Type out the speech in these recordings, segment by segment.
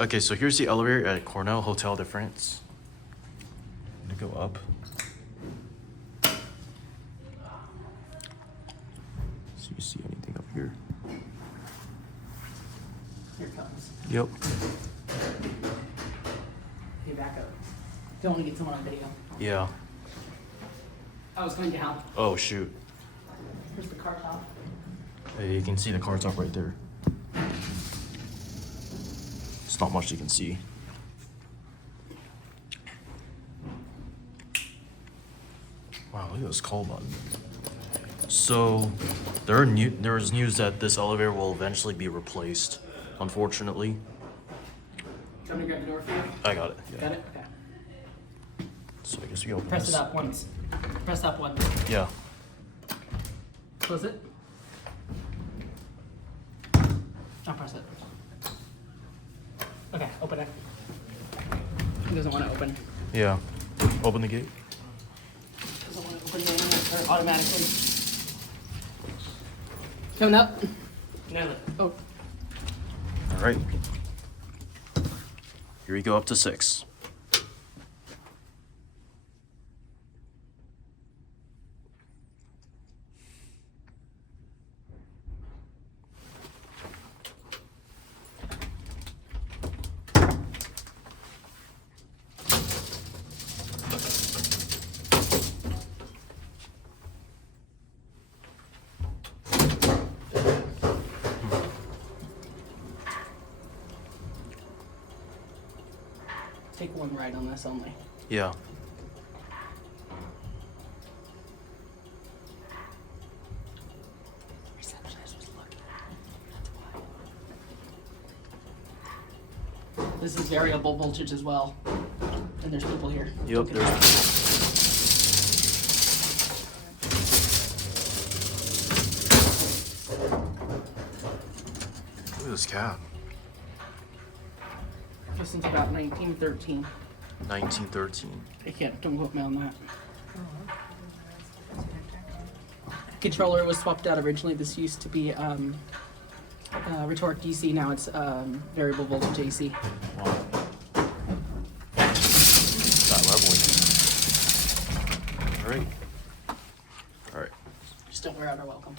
Okay, so here's the elevator at Cornell Hotel de France. I'm gonna go up. So you see anything up here? Here it comes. Yep. Hey, back up. Don't want to get someone on video. Yeah. I was going down. Oh shoot. Here's the car top. Hey, you can see the car top right there. It's not much you can see. Wow, look at this call button. So, there's news that this elevator will eventually be replaced, unfortunately. Do you want me to grab the door for you? I got it. Yeah. Got it? Okay. So I guess we open Press this. it up once. Press up once. Yeah. Close it. I'll press it. Okay, open it. He doesn't want to open. Yeah. Open the gate. Doesn't want to open the automatically. Coming up. Nail it. Oh. All right. Here we go up to 6. Take one ride on this only. Yeah. Receptionist was looking. That's why. This is variable voltage as well. And there's people here. Yep, there's. Look at this cab. Just since about 1913. 1913. Don't quote me on that. Controller was swapped out originally. This used to be retort DC. Now it's variable voltage AC. Wow. That leveling. All right. All right. Just don't wear out our welcome.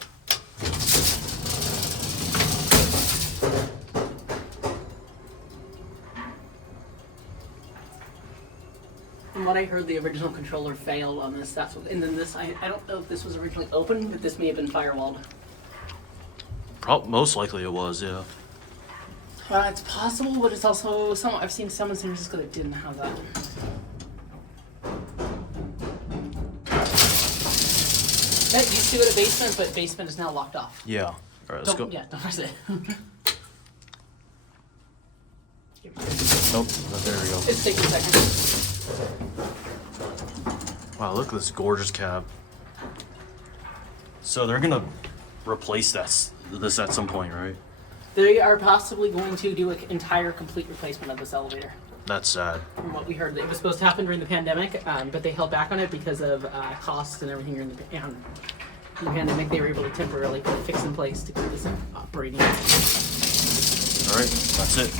From what I heard, the original controller failed on this. That's what, and then this, I don't know if this was originally open, but this may have been firewalled. Most likely it was, yeah. It's possible, but it's also I've seen some in San Francisco that didn't have that. That used to go to basement, but basement is now locked off. Yeah. All right, let's go. Yeah, don't press it. Nope. There we go. It's taking a second. Wow, look at this gorgeous cab. So they're gonna replace this at some point, right? They are possibly going to do an entire complete replacement of this elevator. That's sad. From what we heard, it was supposed to happen during the pandemic, but they held back on it because of costs and everything during the pandemic. They were able to temporarily put a fix in place to keep this operating. All right, that's it.